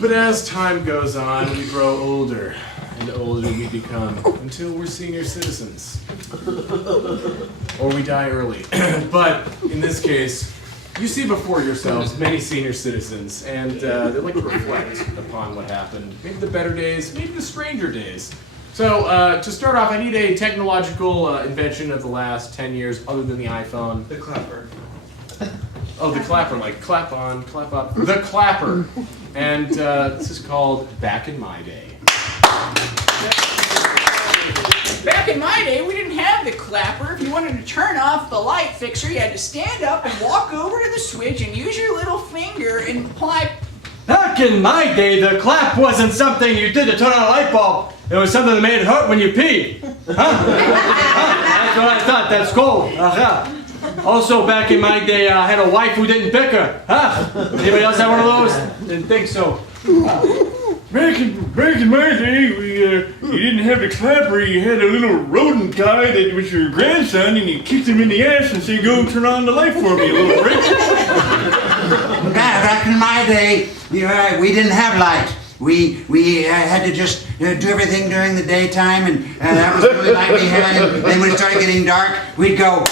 But as time goes on, we grow older and older we become until we're senior citizens. Or we die early. But in this case, you see before yourselves many senior citizens, and they like to reflect upon what happened. Maybe the better days, maybe the stranger days. So, to start off, I need a technological invention of the last 10 years other than the iPhone. The clapper. Oh, the clapper, like clap on, clap up. The clapper. And this is called Back in My Day. Back in my day, we didn't have the clapper. If you wanted to turn off the light fixture, you had to stand up and walk over to the switch and use your little finger and apply. Back in my day, the clap wasn't something you did to turn on a light bulb. It was something that made it hurt when you peed. Huh? That's what I thought. That's cool. Also, back in my day, I had a wife who didn't pick her. Huh? Anybody else have one of those? Didn't think so. Back in my day, you didn't have the clapper. You had a little rodent guy that was your grandson, and you kicked him in the ass and said, "Go turn on the light for me, little prick." Back in my day, we didn't have light. We had to just do everything during the daytime, and that was the only light we had. And then when it started getting dark, we'd go,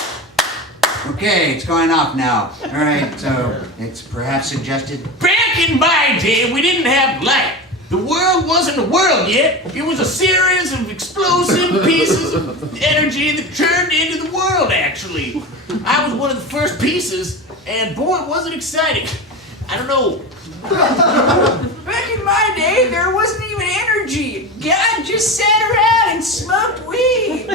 "Okay, it's going off now." All right, so it's perhaps suggested. Back in my day, we didn't have light. The world wasn't a world yet. It was a series of explosive pieces of energy that turned into the world, actually. I was one of the first pieces, and boy, it wasn't exciting. I don't know. Back in my day, there wasn't even energy. God just sat around and smoked weed.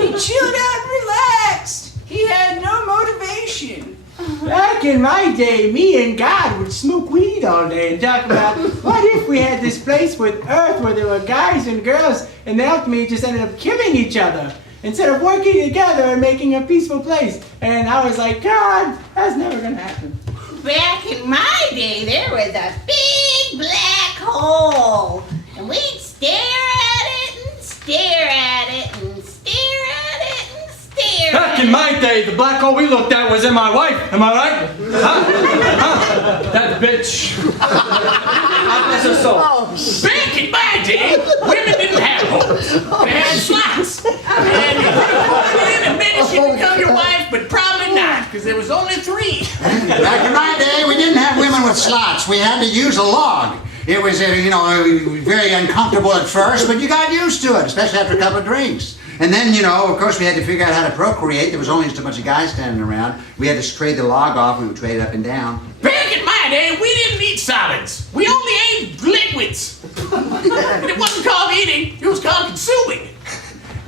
He chilled out and relaxed. He had no motivation. Back in my day, me and God would smoke weed all day and talk about what if we had this place with Earth where there were guys and girls and the ultimately just ended up killing each other instead of working together and making a peaceful place. And I was like, God, that's never gonna happen. Back in my day, there was a big black hole, and we'd stare at it and stare at it and stare at it and stare Back in my day, the black hole we looked at was in my wife. Am I right? Huh? That bitch. That's a soul. Back in my day, women didn't have holes. They had slots. And you could have put it in and maybe she'd become your wife, but probably not, because there was only 3. Back in my day, we didn't have women with slots. We had to use a log. It was, very uncomfortable at first, but you got used to it, especially after a couple of drinks. And then, of course, we had to figure out how to procreate. There was only just a bunch of guys standing around. We had to trade the log off. We would trade it up and down. Back in my day, we didn't eat solids. We only ate liquids. And it wasn't called eating, it was called consuming.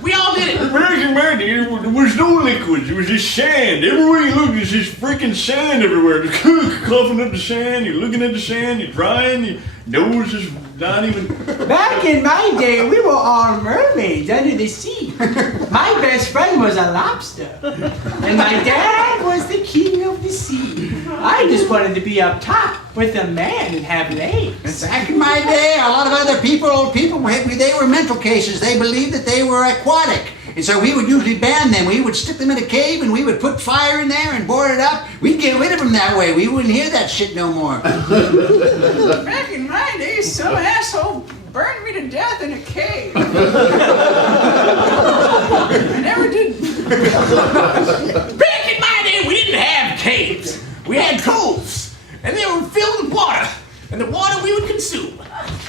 We all did it. Back in my day, there was no liquids. It was just sand. Everywhere you looked, there's just freaking sand everywhere. Just coughing up the sand. You're looking at the sand. You're drying. Your nose is not even. Back in my day, we were all mermaids under the sea. My best friend was a lobster, and my dad was the king of the sea. I just wanted to be up top with a man and have legs. Back in my day, a lot of other old people, they were mental cases. They believed that they were aquatic. And so we would usually ban them. We would stick them in a cave and we would put fire in there and board it up. We'd get rid of them that way. We wouldn't hear that shit no more. Back in my day, some asshole burned me to death in a cave. I never did. Back in my day, we didn't have caves. We had coves. And they were filled with water. And the water we would consume.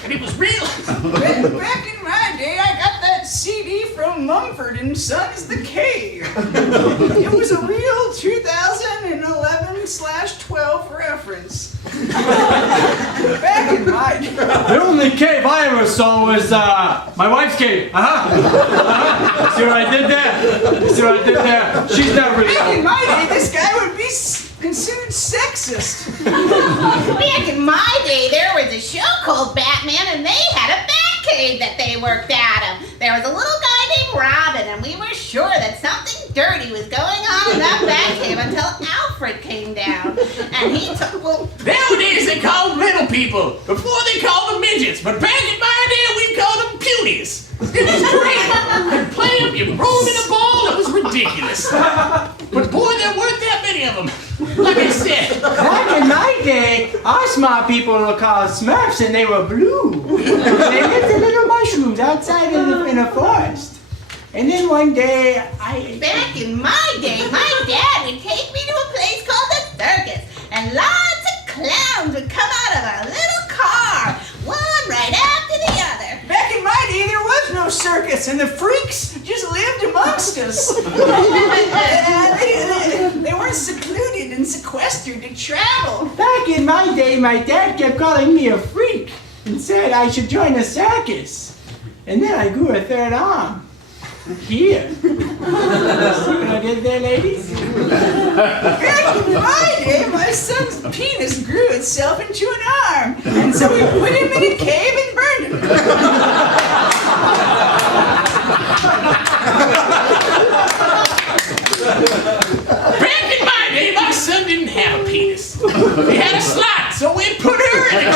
And it was real. Back in my day, I got that CD from Mumford & Sons, The Cave. It was a real 2011/12 reference. Back in my day. The only cave I ever saw was my wife's cave. See what I did there? She's not really. Back in my day, this guy would be considered sexist. Back in my day, there was a show called Batman, and they had a Batcave that they worked out of. There was a little guy named Robin, and we were sure that something dirty was going on in that Batcave until Alfred came down. And he took, Nowadays they call them little people. Before they called them midgets. But back in my day, we called them punies. It was great. You'd play them, you rolled in a ball, it was ridiculous. But boy, there weren't that many of them. Like I said, Back in my day, our smart people were called Smurfs and they were blue. They lived in little mushrooms outside in a forest. And then one day, Back in my day, my dad would take me to a place called the circus, and lots of clowns would come out of a little car, one right after the other. Back in my day, there was no circus, and the freaks just lived amongst us. They weren't secluded and sequestered to travel. back in my day, my dad kept calling me a freak and said I should join a circus. And then I grew a third arm. Here. See what I did there, ladies? Back in my day, my son's penis grew itself into an arm, and so we put him in a cave and burned him. back in my day, my son didn't have a penis. He had a slot, so we put her in a